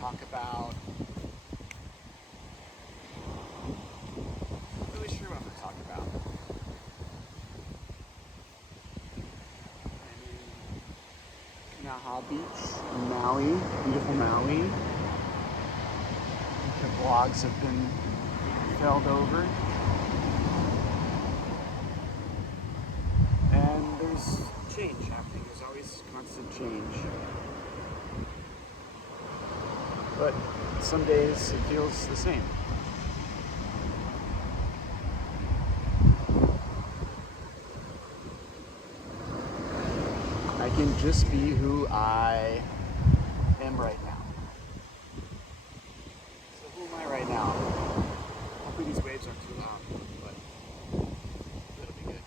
talk about. I'm not really sure what I'm going to talk about. I'm in Kanaha Beach in Maui, beautiful Maui. The blogs have been filled over. And there's change happening. There's always constant change. But some days it feels the same. I can just be who I am right now. So who am I right now? Hopefully these waves aren't too loud, but it'll be good.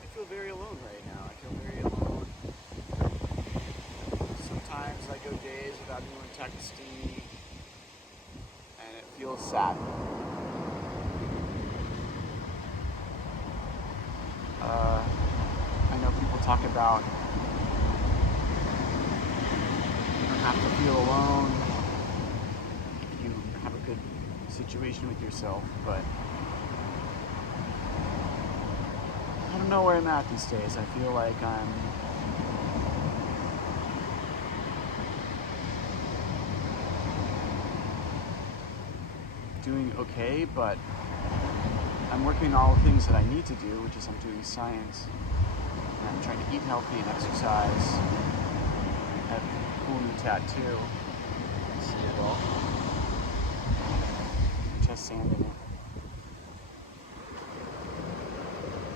I feel very alone right now. I feel very alone. Sometimes I go days without anyone texting me, and it feels sad. I know people talk about you don't have to feel alone if you have a good situation with yourself, but I don't know where I'm at these days. I feel like I'm doing okay, but I'm working on all the things that I need to do, which is I'm doing science, and I'm trying to eat healthy and exercise. I have a cool new tattoo, see it all, which has sand in it.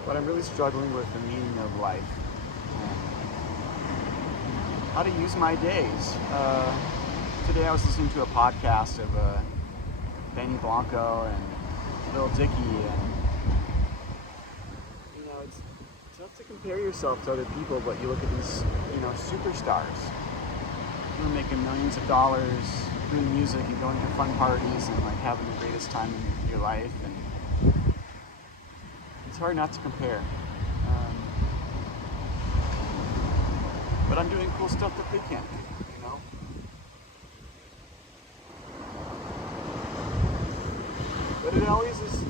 But I'm really struggling with the meaning of life, and how to use my days. Today I was listening to a podcast of Benny Blanco and Lil Dicky, and it's tough to compare yourself to other people, but you look at these, superstars who are making millions of dollars doing music and going to fun parties and like having the greatest time in your life, and it's hard not to compare. But I'm doing cool stuff that they can't do, But it always is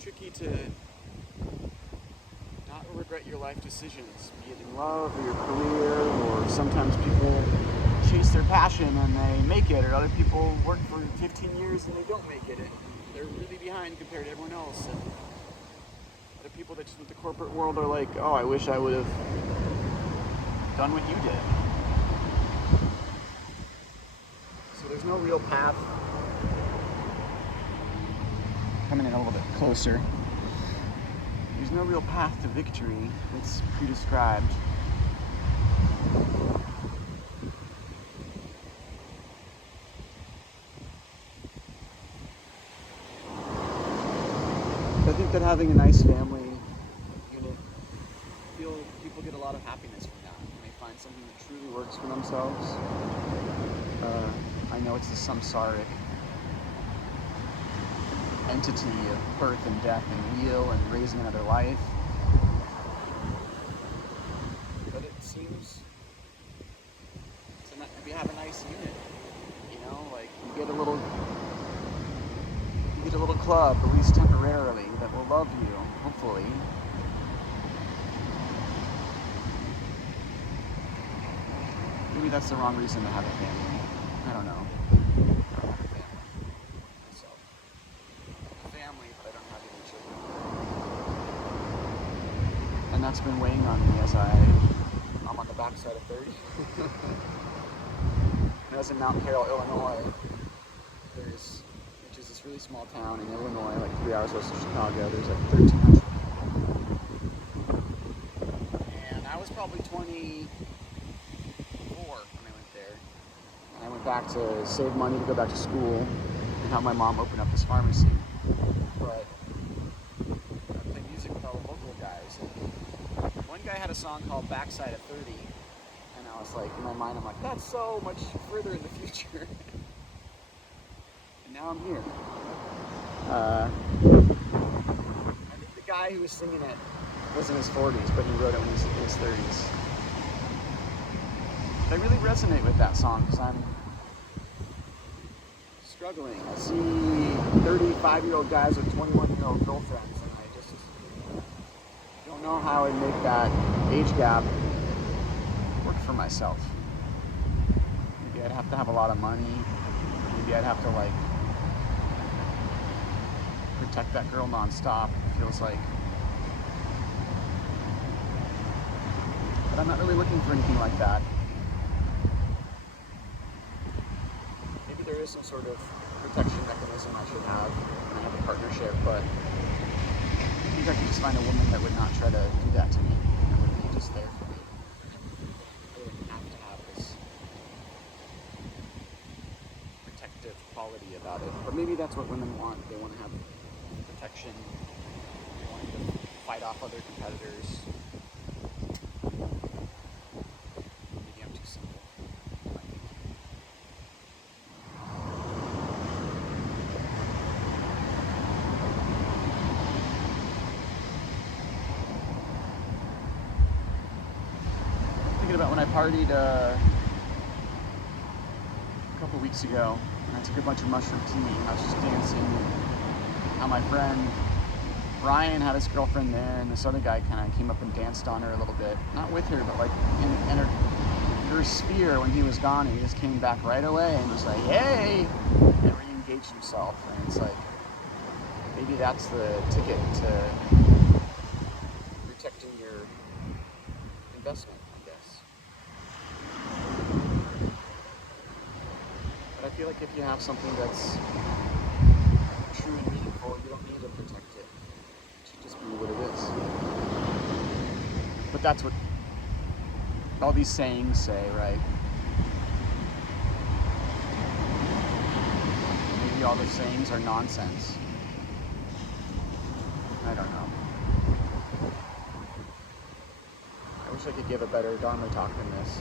tricky to not regret your life decisions, be it in love or your career, or sometimes people chase their passion and they make it, or other people work for 15 years and they don't make it, and they're really behind compared to everyone else. And other people that just with the corporate world are like, oh, I wish I would have done what you did. So there's no real path. Coming in a little bit closer. There's no real path to victory. It's pre-described. I think that having a nice family unit, people get a lot of happiness from that when they find something that truly works for themselves. I know it's the samsaric entity of birth and death and wheel and raising another life. But it seems if you have a nice unit, like you get a little club, at least temporarily, that will love you, hopefully. Maybe that's the wrong reason to have a family. I don't know. And that's been weighing on me as I'm on the backside of 30. And I was in Mount Carroll, Illinois, which is this really small town in Illinois, like 3 hours west of Chicago. There's like 1,300 people. And I was probably 24 when I went there. And I went back to save money to go back to school and help my mom open up this pharmacy. But I had a song called Backside of 30, and I was like, in my mind, I'm like, that's so much further in the future. And now I'm here. I think the guy who was singing it was in his 40s, but he wrote it when he was in his 30s. But I really resonate with that song because I'm struggling. I see 35-year-old guys with 21-year-old girlfriends, and I just don't know how I'd make that age gap work for myself. Maybe I'd have to have a lot of money. Maybe I'd have to like protect that girl nonstop. It feels like. But I'm not really looking for anything like that. Maybe there is some sort of protection mechanism I should have when I have a partnership, but I think I could just find a woman that would not try to do that to me and would be just there for me. I wouldn't have to have this protective quality about it. But maybe that's what women want. They want to have protection. They want to fight off other competitors. Maybe I'm too simple. Thinking about when I partied a couple weeks ago, and I took a bunch of mushroom tea, and I was just dancing, and how my friend Ryan had his girlfriend there, and this other guy kind of came up and danced on her a little bit. Not with her, but like in her sphere when he was gone, and he just came back right away and was like, hey! And re-engaged himself. And it's like, maybe that's the ticket to protecting your investment, I guess. But I feel like if you have something that's truly meaningful, you don't need to protect it. It should just be what it is. But that's what all these sayings say, right? Maybe all the sayings are nonsense. I don't know. I wish I could give a better Dharma talk than this.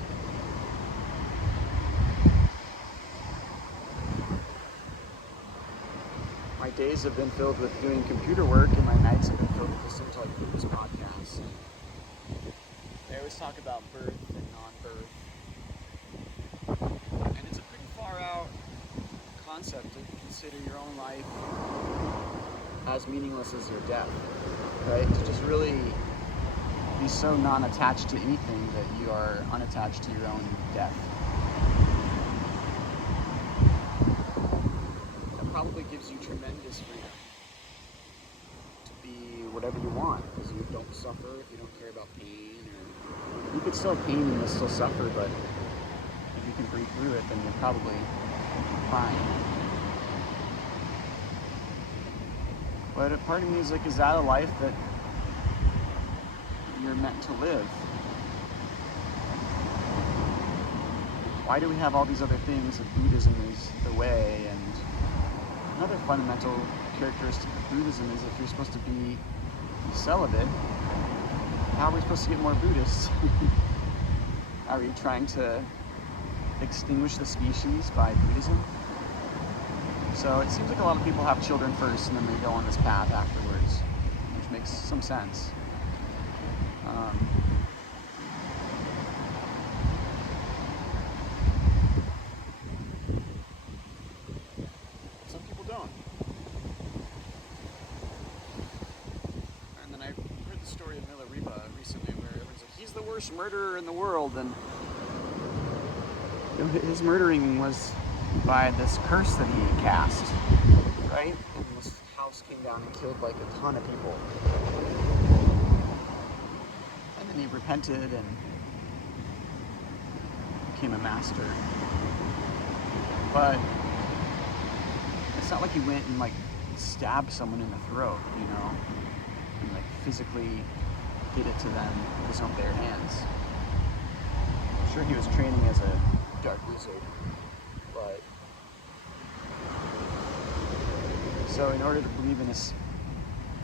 My days have been filled with doing computer work, and my nights have been filled with listening to like Buddhist podcasts. They always talk about birth and non-birth, and it's a pretty far out concept to consider your own life as meaningless as your death, right? To just really be so non-attached to anything that you are unattached to your own death. That probably gives you tremendous freedom to be whatever you want, because you don't suffer if you don't care about pain, or you could still have pain and you'll still suffer, but if you can breathe through it, then you're probably fine. But a part of me is like, is that a life that you're meant to live? Why do we have all these other things if Buddhism is the way? And another fundamental characteristic of Buddhism is if you're supposed to be celibate, how are we supposed to get more Buddhists? Are we trying to extinguish the species by Buddhism? So it seems like a lot of people have children first and then they go on this path afterwards, which makes some sense. Some people don't. And then I heard the story of Milarepa recently where everyone's like, he's the worst murderer in the world, and his murdering was by this curse that he cast, right? And this house came down and killed like a ton of people. And then he repented and became a master. But it's not like he went and like stabbed someone in the throat, you know, and like physically did it to them with his own bare hands. I'm sure he was training as a dark wizard, but so in order to believe in his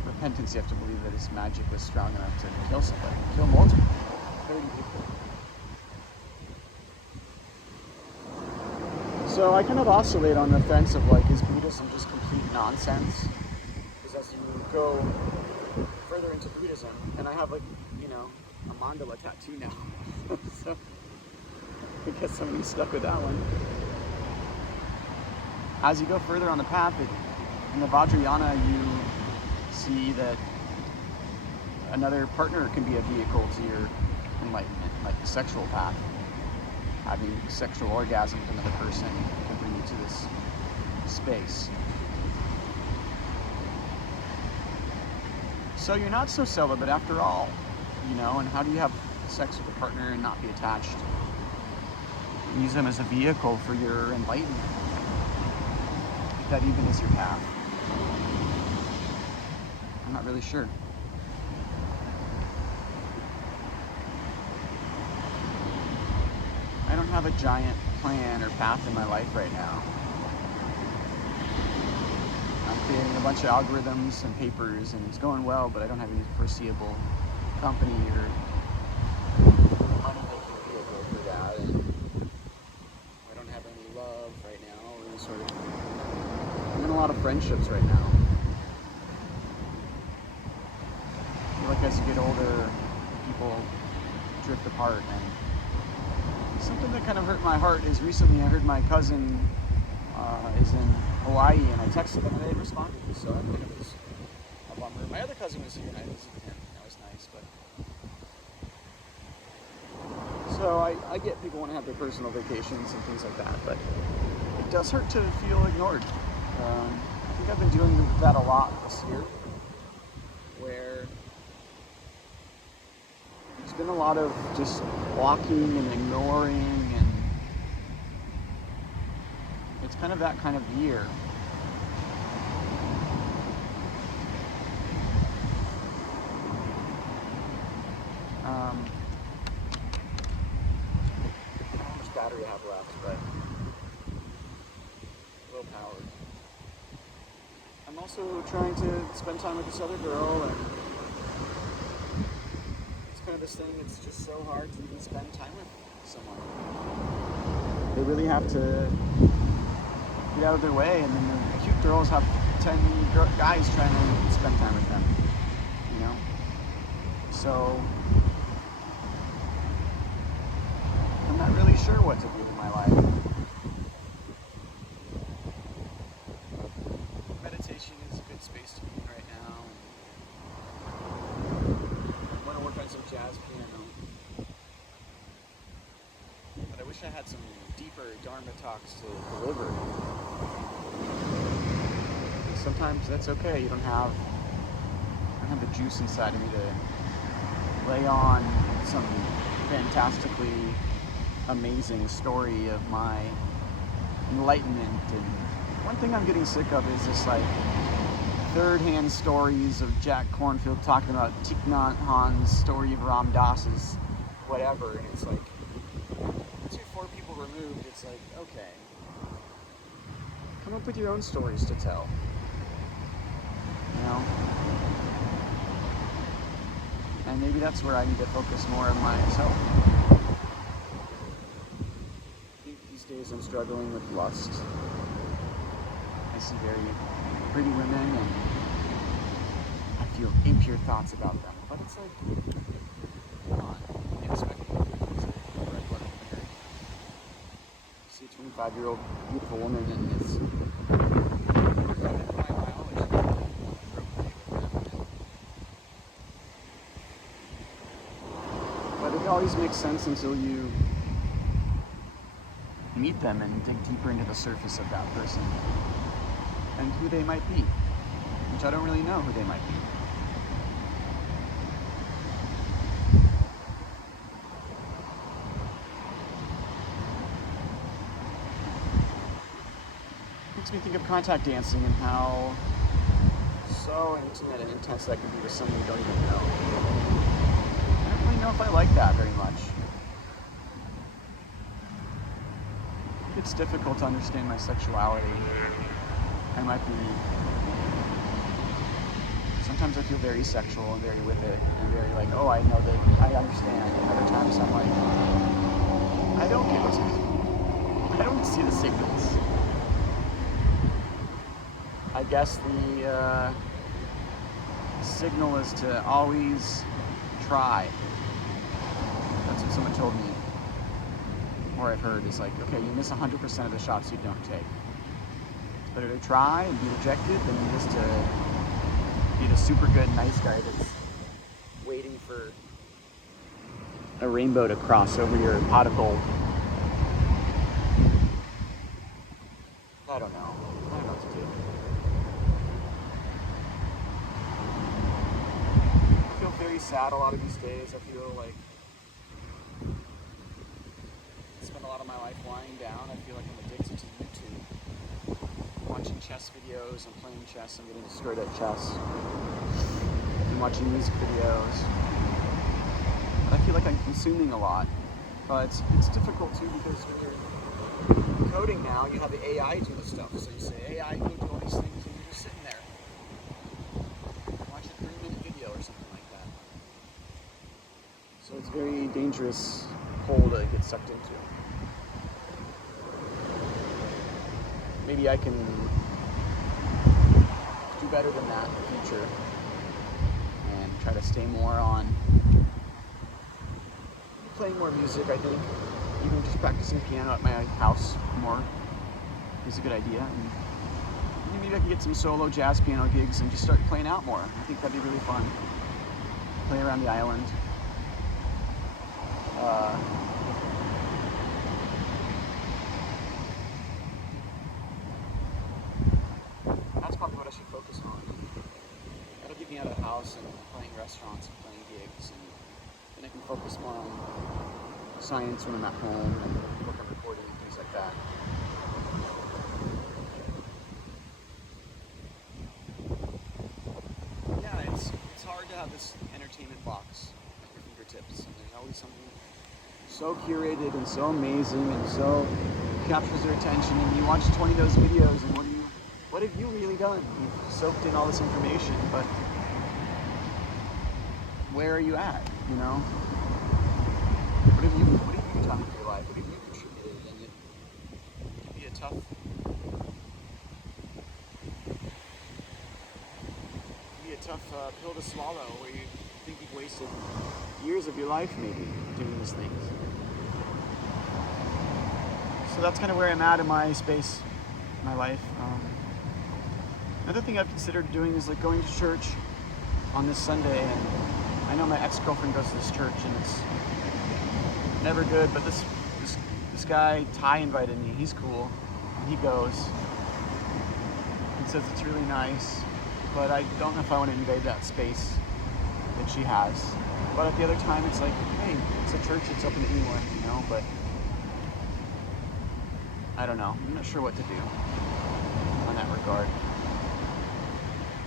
repentance, you have to believe that his magic was strong enough to kill somebody, kill multiple, 30 people. So I kind of oscillate on the fence of like, is Buddhism just complete nonsense? Because as you go further into Buddhism, and I have like, you know, a mandala tattoo now. So I guess somebody's stuck with that one. As you go further on the path, in the Vajrayana, you see that another partner can be a vehicle to your enlightenment, like the sexual path. Having sexual orgasm with another person can bring you to this space. So you're not so celibate after all, you know, and how do you have sex with a partner and not be attached? Use them as a vehicle for your enlightenment. If that even is your path. I'm not really sure. I don't have a giant plan or path in my life right now. I'm creating a bunch of algorithms and papers, and it's going well, but I don't have any foreseeable company or money-making vehicle for that. And I don't have any love right now, or any sort of... I'm in a lot of friendships right now. I feel like as you get older, people drift apart, and something that kind of hurt my heart is recently I heard my cousin is in Hawaii, and I texted them and they responded. So I think it was a bummer. My other cousin was here and I visited him. That was nice, but so I get people want to have their personal vacations and things like that, but it does hurt to feel ignored. I think I've been dealing with that a lot this year, where there's been a lot of just walking and ignoring, and it's kind of that kind of year. How much battery I have left, but low powered. I'm also trying to spend time with this other girl, and kind of this thing, it's just so hard to even spend time with someone. They really have to get out of their way, and then the cute girls have 10 guys trying to spend time with them, you know? So I'm not really sure what to do in my life. Meditation is a good space to be in right now. I want to work on some jazz piano. But I wish I had some deeper Dharma talks to deliver. Sometimes that's okay. You don't have the juice inside of me to lay on some fantastically amazing story of my enlightenment. And one thing I'm getting sick of is this like third-hand stories of Jack Kornfield talking about Thich Nhat Hanh's story of Ram Dass's whatever, and it's like 4 people removed. It's like, okay, come up with your own stories to tell, you know? And maybe that's where I need to focus more on myself. I think these days I'm struggling with lust. I see very pretty women and I feel impure thoughts about them. But it's like, come on, you expect me to do red blood in here. See a 25-year-old beautiful woman and it's my biology. But it always makes sense until you meet them and dig deeper into the surface of that person and who they might be, which I don't really know who they might be. Makes me think of contact dancing and how so intimate and intense that can be with someone you don't even know. I don't really know if I like that very much. It's difficult to understand my sexuality. I might be, sometimes I feel very sexual and very with it, and very like, oh, I know that, I understand. And other times I'm like, I don't get it. I don't see the signals. I guess the signal is to always try. That's what someone told me. or I've heard, is like, okay, you miss 100% of the shots you don't take. It's better to try and be rejected than just to be the super good, nice guy that's waiting for a rainbow to cross over your pot of gold. I don't know. I don't know what to do. I feel very sad a lot of these days. I feel like I spend a lot of my life lying down. I feel like I'm addicted to YouTube. Watching chess videos, I'm playing chess, I'm getting destroyed at chess. I'm watching music videos. I feel like I'm consuming a lot. But it's difficult too because when you're coding now, you have the AI do the stuff. So you say, AI, go do all these things, and you're just sitting there. Watch a 3-minute video or something like that. So it's a very dangerous hole to get sucked into. Maybe I can do better than that in the future and try to stay more on playing more music. I think even just practicing piano at my house more is a good idea. And maybe I can get some solo jazz piano gigs and just start playing out more. I think that'd be really fun. Play around the island. That's probably what I should focus on. That'll get me out of the house and playing restaurants and playing gigs, and then I can focus more on science when I'm at home and work on recording and things like that. Yeah, it's hard to have this entertainment box at your fingertips, and there's always something so curated and so amazing and so captures your attention, and you watch 20 of those videos, and what have you really done? You've soaked in all this information, but where are you at, you know? What have you done in your life? What have you contributed? And it can be a tough pill to swallow, where you think you've wasted years of your life maybe doing these things. So that's kind of where I'm at in my space, my life. Another thing I've considered doing is like going to church on this Sunday, and I know my ex-girlfriend goes to this church, and it's never good, but this guy, Ty, invited me. He's cool, and he goes and says it's really nice, but I don't know if I want to invade that space that she has. But at the other time, it's like, hey, it's a church, it's open to anyone, you know, but I don't know. I'm not sure what to do in that regard.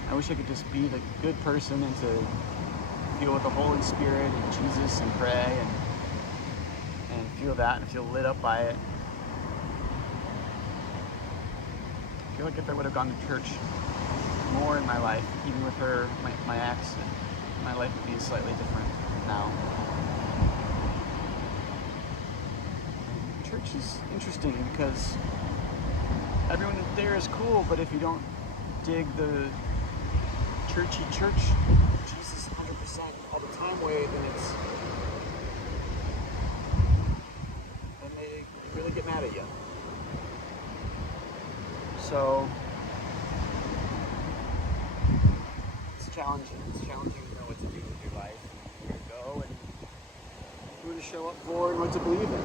I wish I could just be the good person and to feel with the Holy Spirit and Jesus and pray and feel that and feel lit up by it. I feel like if I would have gone to church more in my life, even with her, my ex, my life would be slightly different now. Church is interesting because everyone there is cool, but if you don't dig the churchy church, Jesus 100% all the time way, then they really get mad at you. So it's challenging. It's challenging to know what to do with your life, and where to go, and who to show up for, and what to believe in.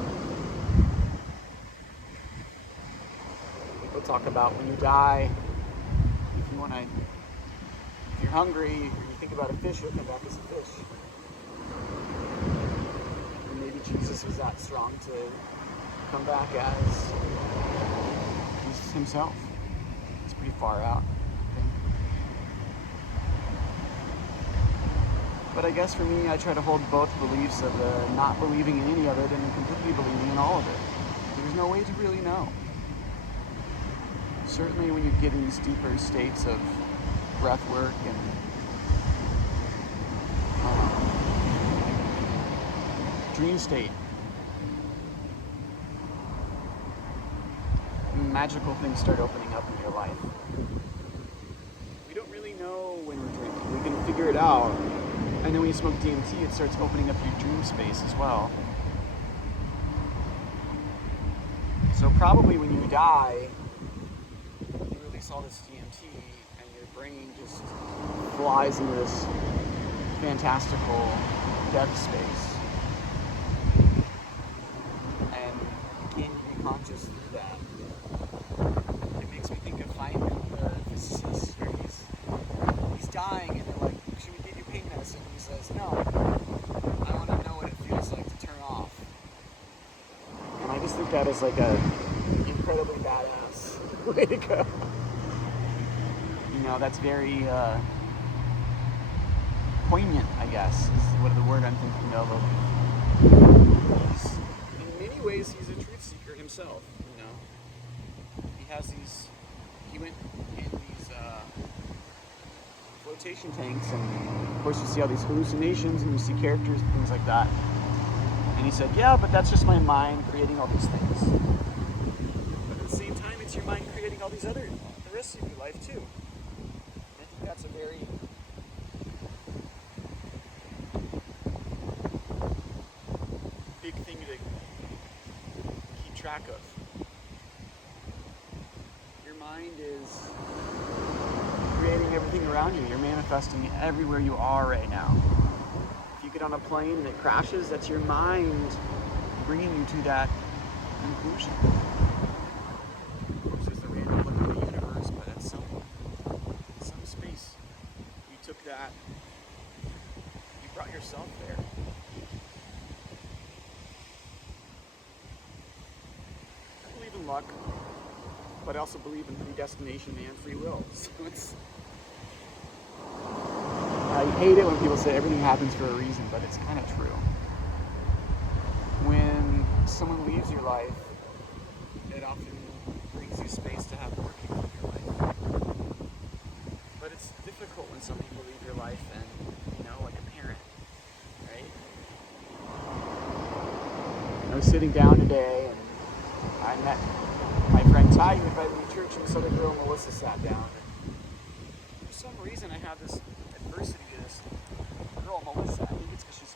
We'll talk about when you die. If you're hungry, or you think about a fish, you'll come back as a fish. And maybe Jesus was that strong to come back as Jesus himself. It's pretty far out, I think. But I guess for me, I try to hold both beliefs of not believing in any of it and completely believing in all of it. There's no way to really know. Certainly when you get in these deeper states of breath work and dream state, magical things start opening up in your life. We don't really know when we're dreaming. We can figure it out. And then when you smoke DMT, it starts opening up your dream space as well. So probably when you die, you release all this DMT and your brain just flies into this fantastical death space. And you can't be conscious through that. It makes me think of Feynman, the physicist, where he's dying and they're like, should we give you pain medicine? And he says, no, I want to know what it feels like to turn off. And I just think that is like a incredibly badass way to go. You know, that's very poignant, I guess, is what the word I'm thinking of. In many ways, he's a truth seeker himself, you know. He went in these flotation tanks, and of course you see all these hallucinations, and you see characters and things like that. And he said, yeah, but that's just my mind creating all these things. But at the same time, it's your mind creating all these the rest of your life too. And I think that's a very big thing to keep track of. Your mind is creating everything around you. You're manifesting it everywhere you are right now. If you get on a plane and it crashes, that's your mind bringing you to that conclusion. It's just a random look at the universe, but at some space, you took that, you brought yourself there. I believe in luck, but I also believe in predestination and free will. So I hate it when people say everything happens for a reason, but it's kind of true. When someone leaves your life, it often brings you space to have more people in your life. But it's difficult when some people leave your life, and, you know, like a parent, right? I was sitting down today, and I met my friend Ty, who invited me to church, and this other girl, Melissa, sat down. And for some reason, I have this adversity to this girl, Melissa. I think it's because she's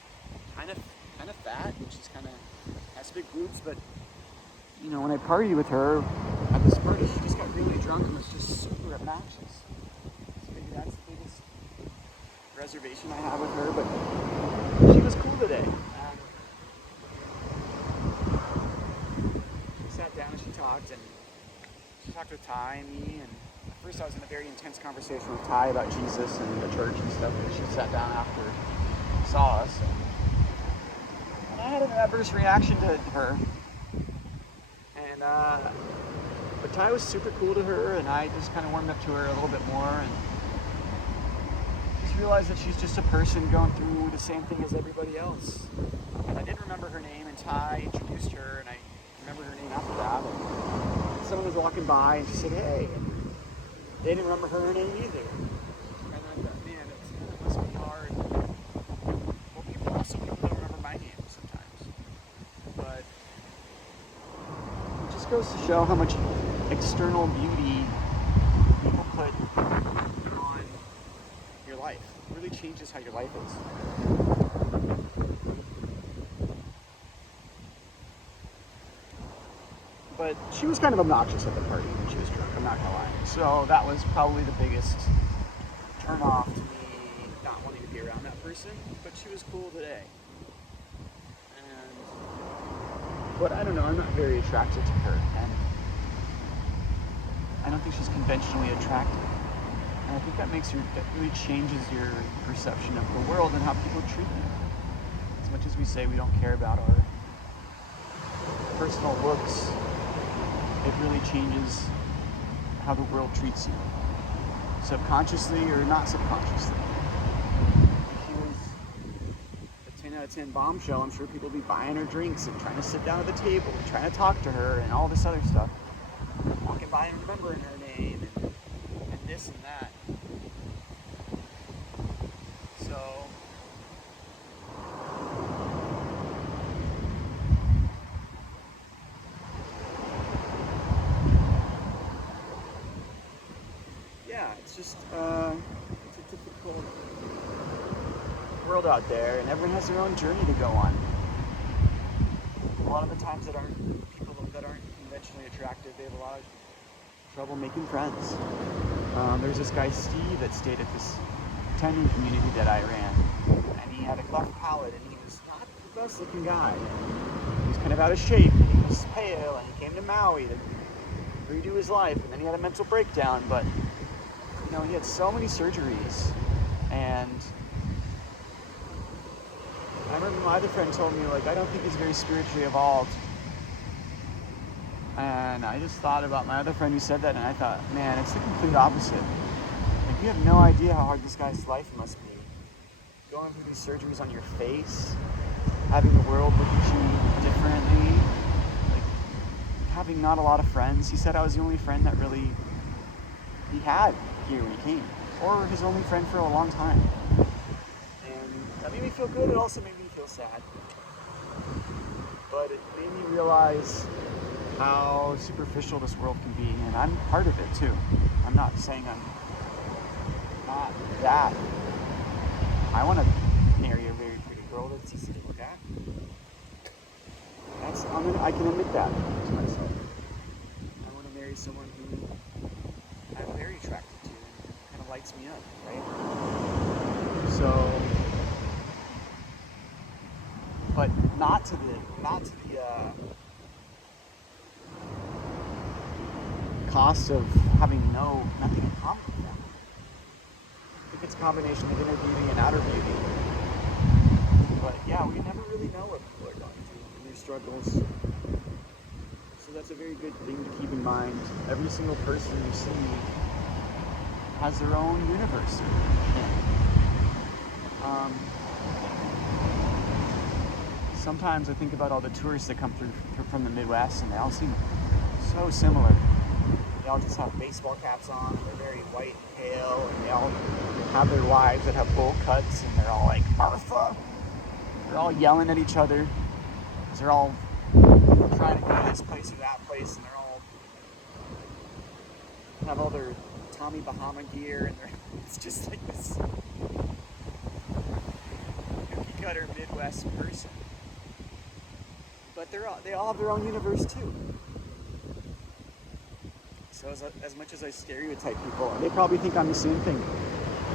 kind of fat, and she's kind of has big boobs, but, you know, when I party with her at this party, she just got really drunk and was just super obnoxious. So maybe that's the biggest reservation I have with her, but she was cool today. She sat down and she talked with Ty and me, and at first I was in a very intense conversation with Ty about Jesus and the church and stuff, but she sat down after she saw us. And I had an adverse reaction to her. And but Ty was super cool to her, and I just kind of warmed up to her a little bit more, and just realized that she's just a person going through the same thing as everybody else. And I didn't remember her name, and Ty introduced her, and I remember her name after that. And someone was walking by, and she said, "Hey," and they didn't remember her name either. And I thought, man, it must be hard. Well, people don't remember my name sometimes, but it just goes to show how much external beauty people put on your life. It really changes how your life is. But she was kind of obnoxious at the party when she was drunk, I'm not gonna lie. So that was probably the biggest turn off to me, not wanting to be around that person. But she was cool today. But I don't know, I'm not very attracted to her, and I don't think she's conventionally attractive. And I think that really changes your perception of the world and how people treat you. As much as we say we don't care about our personal looks, it really changes how the world treats you. Subconsciously or not subconsciously. If she was a 10 out of 10 bombshell, I'm sure people would be buying her drinks and trying to sit down at the table and trying to talk to her and all this other stuff. Walking by and remembering her name and this and that. So yeah, it's just it's a difficult world out there, and everyone has their own journey to go on. A lot of the times that aren't people that aren't conventional emotionally attractive. They have a lot of trouble making friends. There's this guy Steve that stayed at this tending community that I ran, and he had a cleft palate, and he was not the best looking guy. He was kind of out of shape, and he was pale, and he came to Maui to redo his life, and then he had a mental breakdown. But he had so many surgeries, and I remember my other friend told me, like, I don't think he's very spiritually evolved. And I just thought about my other friend who said that, and I thought, man, it's the complete opposite. Like, you have no idea how hard this guy's life must be. Going through these surgeries on your face, having the world look at you differently, like, having not a lot of friends. He said I was the only friend that really he had here when he came, or his only friend for a long time. And that made me feel good. It also made me feel sad. But it made me realize how superficial this world can be, and I'm part of it too. I'm not saying I'm not that. I want to marry a very pretty girl that's easy to look at. I can admit that to myself. I want to marry someone who I'm very attracted to and kind of lights me up, right? So, but not to the cost of having nothing in common with them. I think it's a combination of inner beauty and outer beauty. But yeah, we never really know what people are going through and their struggles. So that's a very good thing to keep in mind. Every single person you see has their own universe. Sometimes I think about all the tourists that come through from the Midwest, and they all seem so similar. They all just have baseball caps on, and they're very white and pale, and they all have their wives that have bowl cuts, and they're all like, Martha! They're all yelling at each other, because they're all trying to go to this place or that place, and they're all have all their Tommy Bahama gear, and it's just like this cookie cutter Midwest person. But they all have their own universe too. So as much as I stereotype people, they probably think I'm the same thing.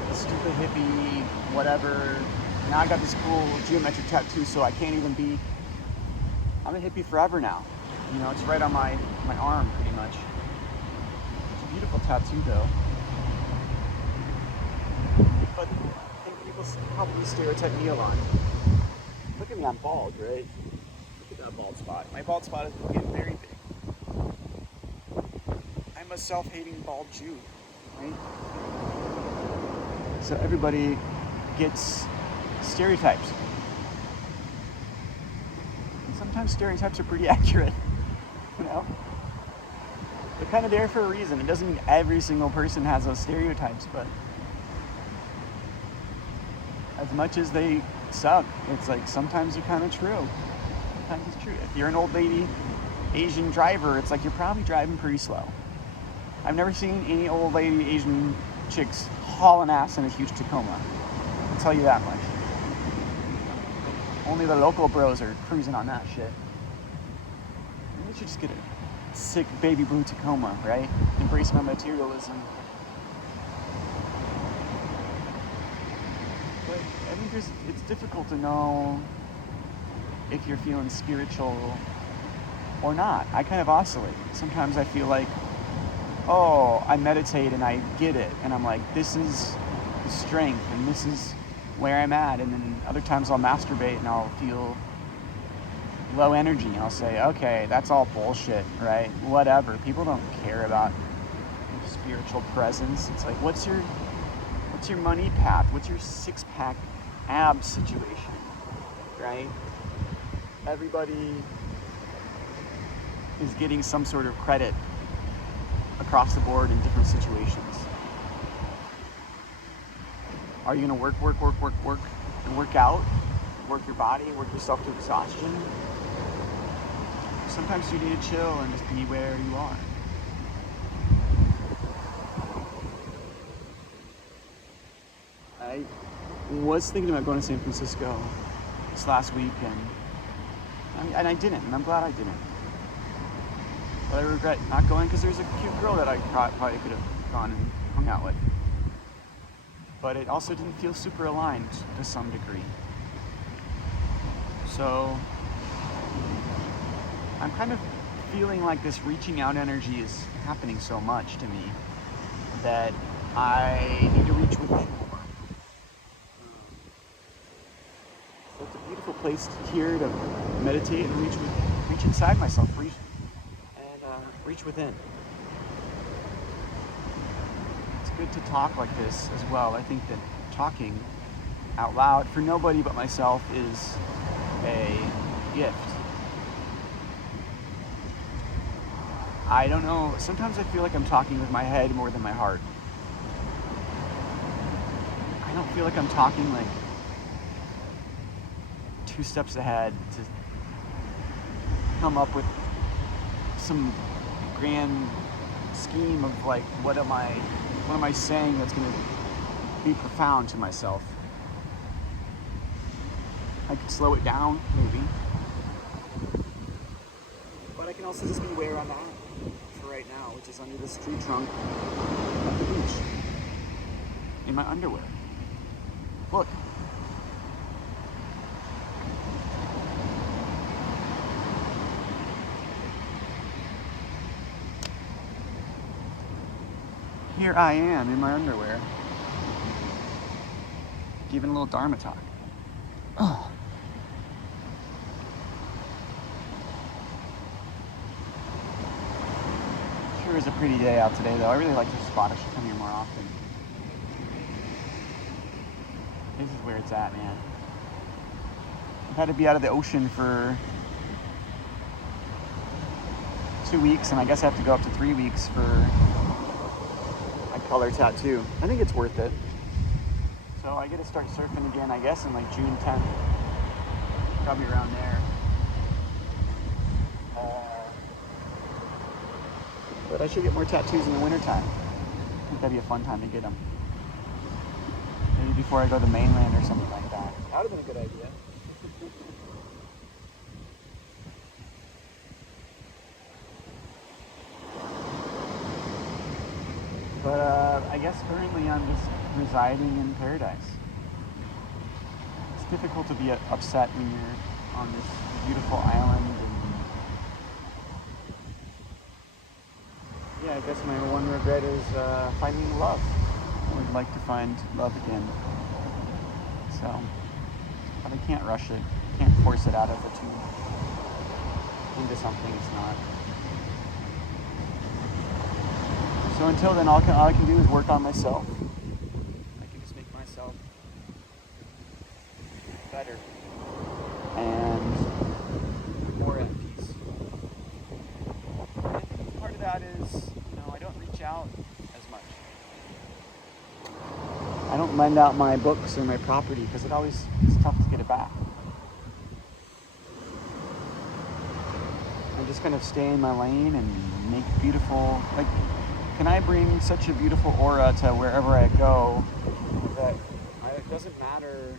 A stupid hippie, whatever. Now I got this cool geometric tattoo, so I can't even be... I'm a hippie forever now. It's right on my arm, pretty much. It's a beautiful tattoo, though. But I think people probably stereotype me a lot. Look at me, I'm bald, right? Look at that bald spot. My bald spot is getting very big. I'm a self-hating bald Jew, right? So everybody gets stereotypes. And sometimes stereotypes are pretty accurate, They're kind of there for a reason. It doesn't mean every single person has those stereotypes, but as much as they suck, it's like sometimes they're kind of true. Sometimes it's true. If you're an old lady Asian driver, it's like you're probably driving pretty slow. I've never seen any old lady Asian chicks hauling ass in a huge Tacoma. I'll tell you that much. Only the local bros are cruising on that shit. We should just get a sick baby blue Tacoma, right? Embrace my materialism. But I think it's difficult to know if you're feeling spiritual or not. I kind of oscillate. Sometimes I feel like, I meditate and I get it, and I'm like, this is the strength and this is where I'm at. And then other times I'll masturbate and I'll feel low energy and I'll say, okay, that's all bullshit, right? Whatever. People don't care about spiritual presence. It's like, what's your money path? What's your six-pack abs situation, right? Everybody is getting some sort of credit across the board in different situations. Are you going to work, and work out, work your body, work yourself to exhaustion? Sometimes you need to chill and just be where you are. I was thinking about going to San Francisco this last week, and I didn't, and I'm glad I didn't. But I regret not going because there's a cute girl that I probably could have gone and hung out with. But it also didn't feel super aligned to some degree. So I'm kind of feeling like this reaching out energy is happening so much to me that I need to reach within more. So it's a beautiful place here to meditate and reach inside myself, reach within. It's good to talk like this as well. I think that talking out loud for nobody but myself is a gift. I don't know, sometimes I feel like I'm talking with my head more than my heart. I don't feel like I'm talking like 2 steps ahead to come up with some grand scheme of like what am I saying that's going to be profound to myself. I could slow it down maybe, but I can also just be where I'm at for right now, which is under this tree trunk at the beach in my underwear. Look. Here I am in my underwear, giving a little Dharma talk. Oh. Sure is a pretty day out today, though. I really like this spot. I should come here more often. This is where it's at, man. I've had to be out of the ocean for 2 weeks, and I guess I have to go up to 3 weeks for color tattoo. I think it's worth it. So I get to start surfing again, I guess, in like June 10th. Probably around there. But I should get more tattoos in the wintertime. I think that'd be a fun time to get them. Maybe before I go to the mainland or something like that. That would have been a good idea. But I guess currently I'm just residing in paradise. It's difficult to be upset when you're on this beautiful island. And yeah, I guess my one regret is finding love. I would like to find love again. So, but I can't rush it. Can't force it out of it into something it's not. So until then, all I can do is work on myself. I can just make myself better and more at peace. And I think part of that is, I don't reach out as much. I don't lend out my books or my property because it's tough to get it back. I just kind of stay in my lane and make beautiful, can I bring such a beautiful aura to wherever I go that it doesn't matter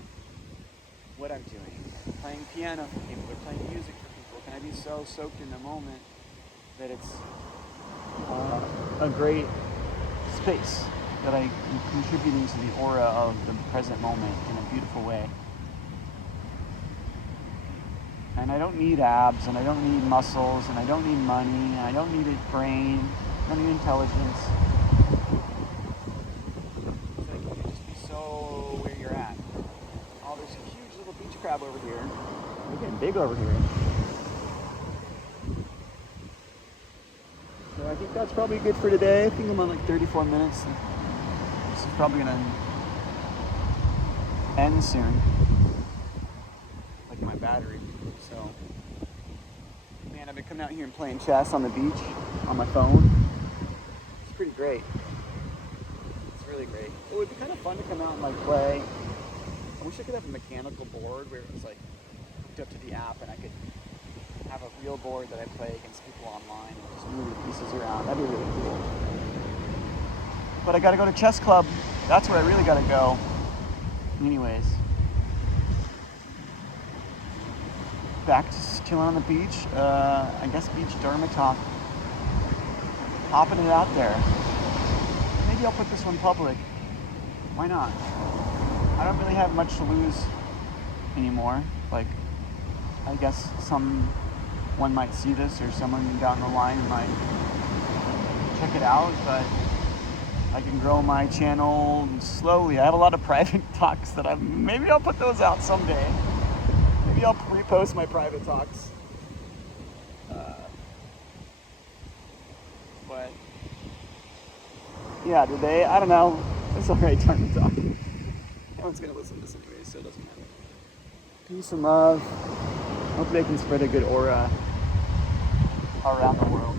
what I'm doing. Playing piano for people or playing music for people. Can I be so soaked in the moment that it's a great space that I'm contributing to the aura of the present moment in a beautiful way. And I don't need abs, and I don't need muscles, and I don't need money, and I don't need a brain. I don't need intelligence. So you can just be so where you're at. Oh, there's a huge little beach crab over here. They're getting big over here. So I think that's probably good for today. I think I'm on like 34 minutes. This is probably gonna end soon. Like my battery. So, man, I've been coming out here and playing chess on the beach on my phone. Pretty great. It's really great. It would be kind of fun to come out and play. I wish I could have a mechanical board where it was hooked up to the app and I could have a real board that I play against people online and just move the pieces around. That'd be really cool. But I gotta go to chess club. That's where I really gotta go. Anyways. Back to chilling on the beach. I guess beach Dharma talk popping it out there. Maybe I'll put this one public. Why not? I don't really have much to lose anymore. Like, I guess someone might see this, or someone down the line might check it out, but I can grow my channel slowly. I have a lot of private talks that maybe I'll put those out someday. Maybe I'll repost my private talks. But yeah, today, I don't know. It's alright time to talk. No one's gonna listen to this anyway, so it doesn't matter. Peace and love. Hopefully I can spread a good aura around the world.